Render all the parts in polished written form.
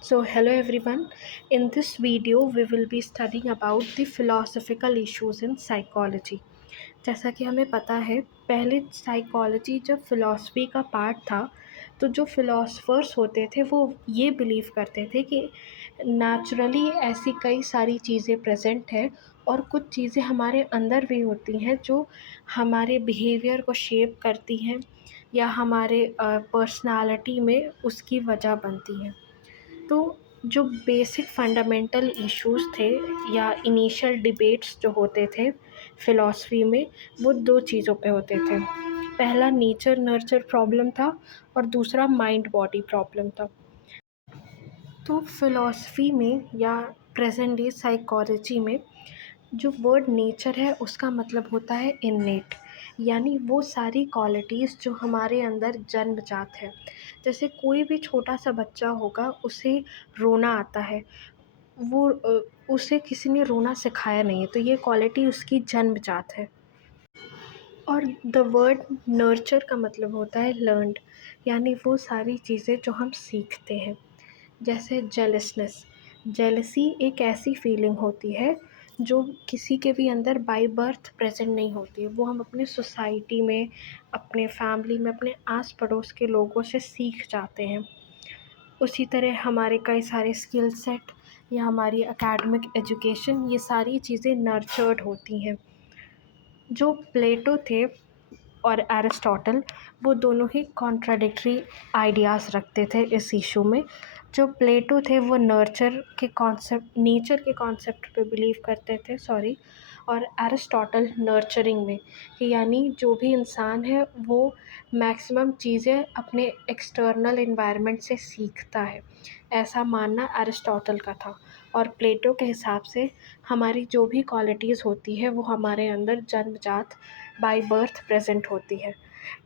So hello everyone. In this video we will be studying about the philosophical issues in psychology. जैसा कि हमें पता है पहले साइकोलॉजी जब फिलॉसफी का पार्ट था तो जो फिलोसफर्स होते थे वो ये बिलीव करते थे कि नेचुरली ऐसी कई सारी चीज़ें प्रेजेंट है और कुछ चीज़ें हमारे अंदर भी होती हैं जो हमारे बिहेवियर को शेप करती हैं या हमारे पर्सनालिटी में उसकी वजह बनती हैं। तो जो बेसिक फंडामेंटल इश्यूज़ थे या इनिशियल डिबेट्स जो होते थे फ़िलॉसफ़ी में, वो 2 चीज़ों पे होते थे। पहला नेचर नर्चर प्रॉब्लम था और दूसरा माइंड बॉडी प्रॉब्लम था। तो फ़िलॉसफ़ी में या प्रेज़ेंट डे साइकोलॉजी में जो वर्ड नेचर है उसका मतलब होता है इन्नेट, यानी वो सारी क्वालिटीज़ जो हमारे अंदर जन्मजात है। जैसे कोई भी छोटा सा बच्चा होगा उसे रोना आता है, वो उसे किसी ने रोना सिखाया नहीं है, तो ये क्वालिटी उसकी जन्मजात है। और द वर्ड नर्चर का मतलब होता है लर्नड, यानी वो सारी चीज़ें जो हम सीखते हैं। जैसे जेलसनेस, जेलसी एक ऐसी फीलिंग होती है जो किसी के भी अंदर बाय बर्थ प्रेजेंट नहीं होती है, वो हम अपने सोसाइटी में, अपने फैमिली में, अपने आस पड़ोस के लोगों से सीख जाते हैं। उसी तरह हमारे कई सारे स्किल सेट या हमारी एकेडमिक एजुकेशन, ये सारी चीज़ें नर्चर्ड होती हैं। जो प्लेटो थे और एरिस्टोटल, वो दोनों ही कॉन्ट्राडिक्टरी आइडियाज़ रखते थे इस इशू में। जो प्लेटो थे वो नेचर के कॉन्सेप्ट पे बिलीव करते थे, सॉरी, और एरिस्टोटल नर्चरिंग में, कि यानी जो भी इंसान है वो मैक्सिमम चीज़ें अपने एक्सटर्नल एनवायरनमेंट से सीखता है, ऐसा मानना एरिस्टोटल का था। और प्लेटो के हिसाब से हमारी जो भी क्वालिटीज़ होती है वो हमारे अंदर जन्मजात बाय बर्थ प्रेजेंट होती है।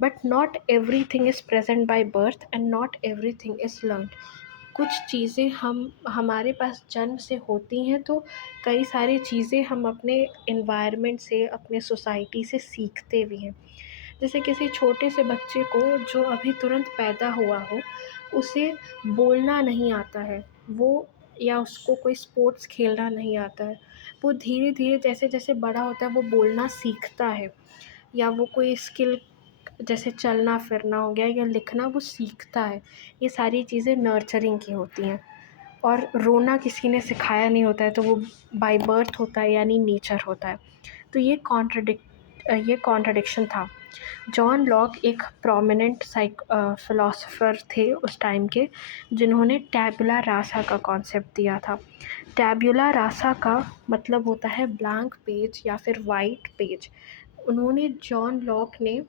But not every thing is present by birth and not every thing is learned. कुछ चीज़ें हम हमारे पास जन्म से होती हैं, तो कई सारी चीज़ें हम अपने इन्वायरमेंट से, अपने सोसाइटी से सीखते भी हैं। जैसे किसी छोटे से बच्चे को जो अभी तुरंत पैदा हुआ हो, उसे बोलना नहीं आता है, वो, या उसको कोई स्पोर्ट्स खेलना नहीं आता है, वो धीरे धीरे जैसे जैसे बड़ा होता है वो बोलना सीखता है, या वो कोई स्किल जैसे चलना फिरना हो गया या लिखना, वो सीखता है। ये सारी चीज़ें नर्चरिंग की होती हैं। और रोना किसी ने सिखाया नहीं होता है, तो वो बाय बर्थ होता है, यानी नेचर होता है। तो ये कॉन्ट्रडिक्शन था। जॉन लॉक एक प्रोमिनेंट फ़िलासफ़र थे उस टाइम के, जिन्होंने टैबुला रासा का कॉन्सेप्ट दिया था। टैबुला रासा का मतलब होता है ब्लैंक पेज या फिर वाइट पेज। जॉन लॉक ने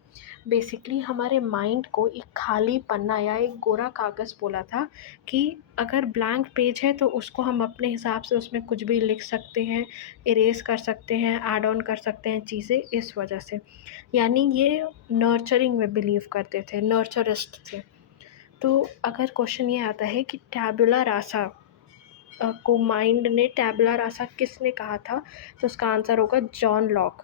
बेसिकली हमारे माइंड को एक खाली पन्ना या एक कोरा कागज़ बोला था, कि अगर ब्लैंक पेज है तो उसको हम अपने हिसाब से उसमें कुछ भी लिख सकते हैं, इरेज़ कर सकते हैं, ऐड ऑन कर सकते हैं चीज़ें, इस वजह से। यानी ये नर्चरिंग में बिलीव करते थे, नर्चरिस्ट थे। तो अगर क्वेश्चन ये आता है कि टैबुला रासा को माइंड ने टैबुला रासा किसने कहा था, तो उसका आंसर होगा जॉन लॉक।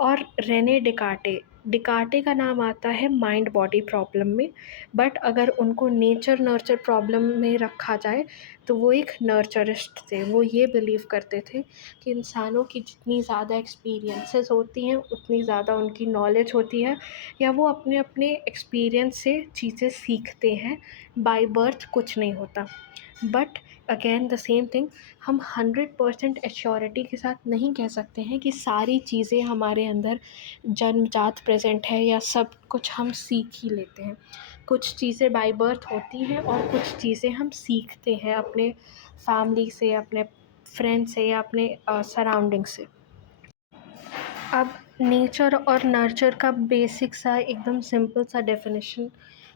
और रेने डिकार्टे, डिकार्टे का नाम आता है माइंड बॉडी प्रॉब्लम में, बट अगर उनको नेचर नर्चर प्रॉब्लम में रखा जाए तो वो एक नर्चरिस्ट थे। वो ये बिलीव करते थे कि इंसानों की जितनी ज़्यादा एक्सपीरियंसेस होती हैं उतनी ज़्यादा उनकी नॉलेज होती है, या वो अपने अपने एक्सपीरियंस से चीज़ें सीखते हैं, बाय बर्थ कुछ नहीं होता। But again the same thing, हम 100% एश्योरिटी के साथ नहीं कह सकते हैं कि सारी चीज़ें हमारे अंदर जन्मजात प्रेजेंट है या सब कुछ हम सीख ही लेते हैं। कुछ चीज़ें बाय बर्थ होती हैं और कुछ चीज़ें हम सीखते हैं अपने फैमिली से, अपने फ्रेंड से, या अपने सराउंडिंग से। अब नेचर और नर्चर का बेसिक सा एकदम सिंपल सा डेफिनेशन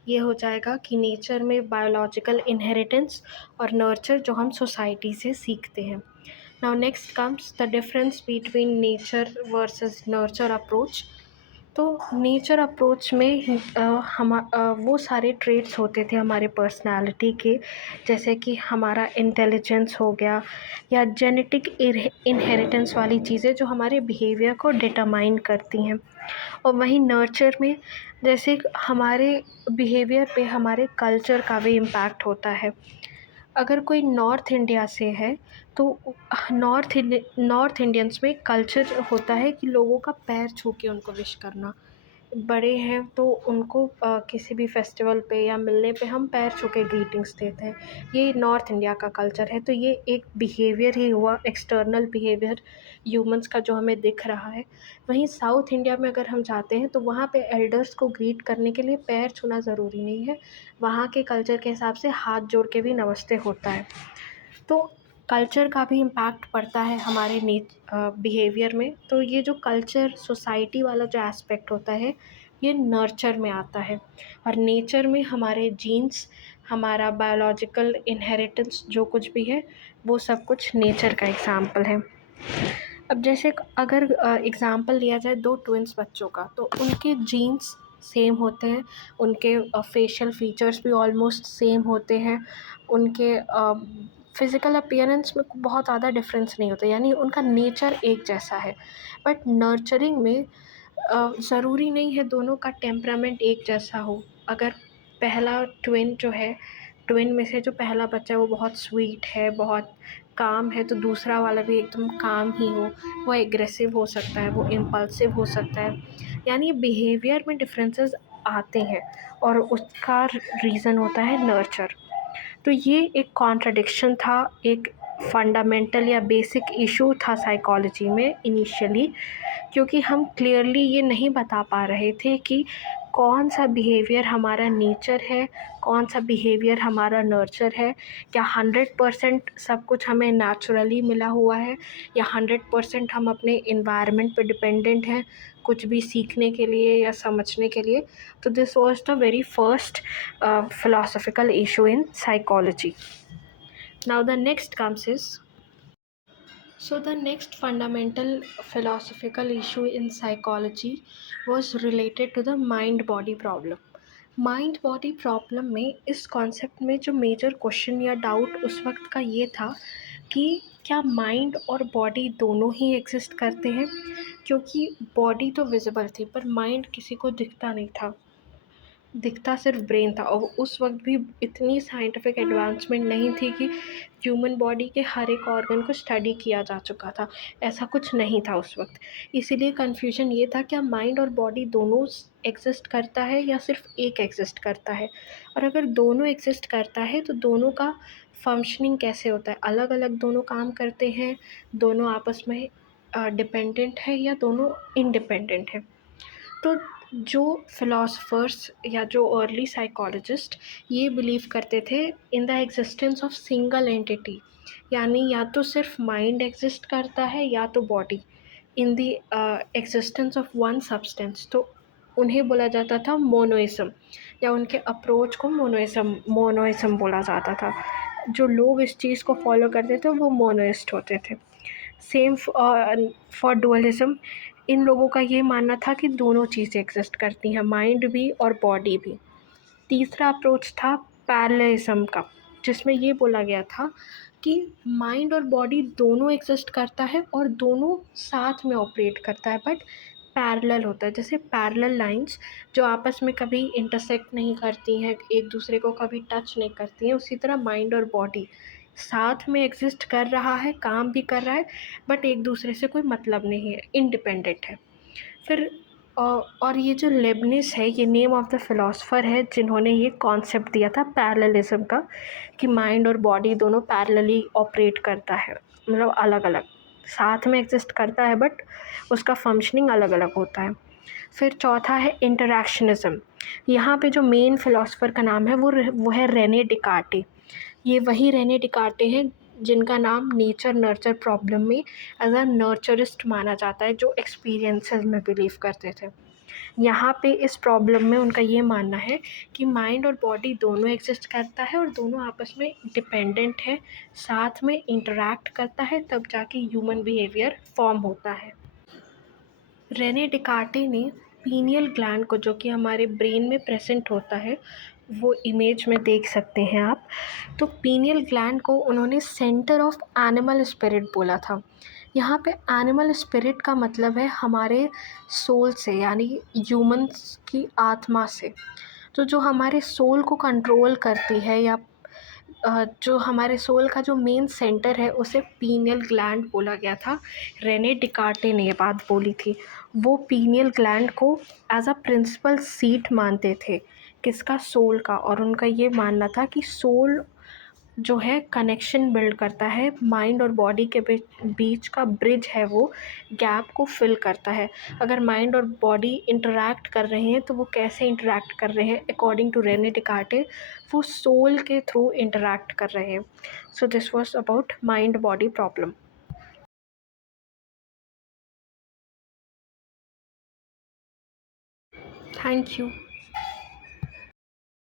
ये हो जाएगा कि नेचर में बायोलॉजिकल इनहेरिटेंस और नर्चर जो हम सोसाइटी से सीखते हैं। Now next comes the difference between nature versus nurture approach. तो नेचर अप्रोच में वो सारे ट्रेट्स होते थे हमारे पर्सनालिटी के, जैसे कि हमारा इंटेलिजेंस हो गया, या जेनेटिक इनहेरिटेंस वाली चीज़ें जो हमारे बिहेवियर को डिटरमाइन करती हैं। और वहीं नर्चर में जैसे हमारे बिहेवियर पे हमारे कल्चर का भी इम्पैक्ट होता है। अगर कोई नॉर्थ इंडिया से है तो नॉर्थ इंडियंस में कल्चर होता है कि लोगों का पैर छू के उनको विश करना। बड़े हैं तो उनको किसी भी फेस्टिवल पे या मिलने पे हम पैर छू के ग्रीटिंग्स देते हैं। ये नॉर्थ इंडिया का कल्चर है, तो ये एक बिहेवियर ही हुआ, एक्सटर्नल बिहेवियर ह्यूमंस का जो हमें दिख रहा है। वहीं साउथ इंडिया में अगर हम जाते हैं तो वहाँ पे एल्डर्स को ग्रीट करने के लिए पैर छूना ज़रूरी नहीं है। वहाँ के कल्चर के हिसाब से हाथ जोड़ के भी नमस्ते होता है। तो कल्चर का भी इम्पैक्ट पड़ता है हमारे बिहेवियर में। तो ये जो कल्चर सोसाइटी वाला जो एस्पेक्ट होता है, ये नर्चर में आता है। और नेचर में हमारे जीन्स, हमारा बायोलॉजिकल इनहेरिटेंस जो कुछ भी है, वो सब कुछ नेचर का एग्ज़ाम्पल है। अब जैसे अगर एग्ज़ाम्पल लिया जाए 2 ट्विन्स बच्चों का, तो उनके जीन्स सेम होते हैं, उनके फेशियल फीचर्स भी ऑलमोस्ट सेम होते हैं, उनके फ़िज़िकल अपीयरेंस में बहुत ज़्यादा डिफरेंस नहीं होता, यानी उनका नेचर एक जैसा है। बट नर्चरिंग में ज़रूरी नहीं है दोनों का टेम्परामेंट एक जैसा हो। अगर पहला ट्विन जो है, ट्विन में से जो पहला बच्चा है वो बहुत स्वीट है, बहुत काम है, तो दूसरा वाला भी एकदम काम ही हो, वो एग्रेसिव हो सकता है, वो इम्पल्सिव हो सकता है। यानी बिहेवियर में डिफरेंसेस आते हैं और उसका रीज़न होता है नर्चर। तो ये एक कॉन्ट्रडिक्शन था, एक फंडामेंटल या बेसिक इशू था साइकोलॉजी में इनिशियली, क्योंकि हम क्लियरली ये नहीं बता पा रहे थे कि कौन सा बिहेवियर हमारा नेचर है, कौन सा बिहेवियर हमारा नर्चर है। क्या 100% सब कुछ हमें नेचुरली मिला हुआ है, या 100% हम अपने इन्वायरमेंट पे डिपेंडेंट हैं कुछ भी सीखने के लिए या समझने के लिए। तो this was the very first philosophical issue in psychology. Now the next comes is, so the next fundamental philosophical issue in psychology was related to the mind body problem. Mind body problem में इस concept में जो major question या doubt उस वक्त का ये था कि क्या माइंड और बॉडी दोनों ही एग्जिस्ट करते हैं, क्योंकि बॉडी तो विजिबल थी पर माइंड किसी को दिखता नहीं था, दिखता सिर्फ ब्रेन था। और उस वक्त भी इतनी साइंटिफिक एडवांसमेंट नहीं थी कि ह्यूमन बॉडी के हर एक ऑर्गन को स्टडी किया जा चुका था, ऐसा कुछ नहीं था उस वक्त। इसीलिए कन्फ्यूजन ये था, क्या माइंड और बॉडी दोनों एग्जिस्ट करता है या सिर्फ एक एग्जिस्ट करता है। और अगर दोनों एग्जिस्ट करता है तो दोनों का फंक्शनिंग कैसे होता है, अलग अलग दोनों काम करते हैं, दोनों आपस में डिपेंडेंट है या दोनों इंडिपेंडेंट है। तो जो फ़िलासफ़र्स या जो अर्ली साइकोलॉजिस्ट ये बिलीव करते थे in the existence of single entity, यानी या तो सिर्फ माइंड एग्जिस्ट करता है या तो body, in the existence of one substance, तो उन्हें बोला जाता था मोनोइज़म, या उनके अप्रोच को मोनोइज़म बोला जाता था। जो लोग इस चीज़ को फॉलो करते थे वो मोनोइस्ट होते थे। सेम फॉर डुअलिज़म, इन लोगों का ये मानना था कि दोनों चीज़ें एग्जिस्ट करती हैं, माइंड भी और बॉडी भी। तीसरा अप्रोच था पैरेललिज्म का, जिसमें ये बोला गया था कि माइंड और बॉडी दोनों एग्जिस्ट करता है और दोनों साथ में ऑपरेट करता है, बट पैरेलल होता है। जैसे पैरेलल लाइंस जो आपस में कभी इंटरसेक्ट नहीं करती हैं, एक दूसरे को कभी टच नहीं करती हैं, उसी तरह माइंड और बॉडी साथ में एग्जिस्ट कर रहा है, काम भी कर रहा है, बट एक दूसरे से कोई मतलब नहीं है, इंडिपेंडेंट है। फिर और ये जो लेबनिज़ है, ये नेम ऑफ़ द फ़िलासफ़र है जिन्होंने ये कॉन्सेप्ट दिया था पैरेललिज़म का, कि माइंड और बॉडी दोनों पैरेलली ऑपरेट करता है, मतलब अलग अलग, साथ में एग्जिस्ट करता है बट उसका फंक्शनिंग अलग अलग होता है। फिर चौथा है इंटरैक्शनिज़म। यहाँ पे जो मेन फ़िलासफ़र का नाम है वो है रेने डिकार्टे। ये वही रेने डिकार्टे हैं जिनका नाम नेचर नर्चर प्रॉब्लम में एज अ नर्चरिस्ट माना जाता है, जो एक्सपीरियंसेस में बिलीव करते थे। यहाँ पे इस प्रॉब्लम में उनका ये मानना है कि माइंड और बॉडी दोनों एग्जिस्ट करता है और दोनों आपस में डिपेंडेंट है, साथ में इंटरैक्ट करता है, तब जाके ह्यूमन बिहेवियर फॉर्म होता है। रेने डिकार्टे ने पीनियल ग्लैंड को, जो कि हमारे ब्रेन में प्रेजेंट होता है, वो इमेज में देख सकते हैं आप, तो पीनियल ग्लैंड को उन्होंने सेंटर ऑफ एनिमल स्पिरिट बोला था। यहाँ पे एनिमल स्पिरिट का मतलब है हमारे सोल से, यानी ह्यूमंस की आत्मा से। तो जो हमारे सोल को कंट्रोल करती है या जो हमारे सोल का जो मेन सेंटर है उसे पीनियल ग्लैंड बोला गया था। रेने डिकार्टे ने ये बात बोली थी। वो पीनियल ग्लैंड को एज अ प्रिंसिपल सीट मानते थे, किसका, सोल का। और उनका ये मानना था कि सोल जो है कनेक्शन बिल्ड करता है, माइंड और बॉडी के बीच बीच का ब्रिज है, वो गैप को फिल करता है। अगर माइंड और बॉडी इंटरैक्ट कर रहे हैं तो वो कैसे इंटरैक्ट कर रहे हैं, अकॉर्डिंग टू रेने डिकार्टे वो सोल के थ्रू इंटरैक्ट कर रहे हैं। So this was about mind body problem. Thank you.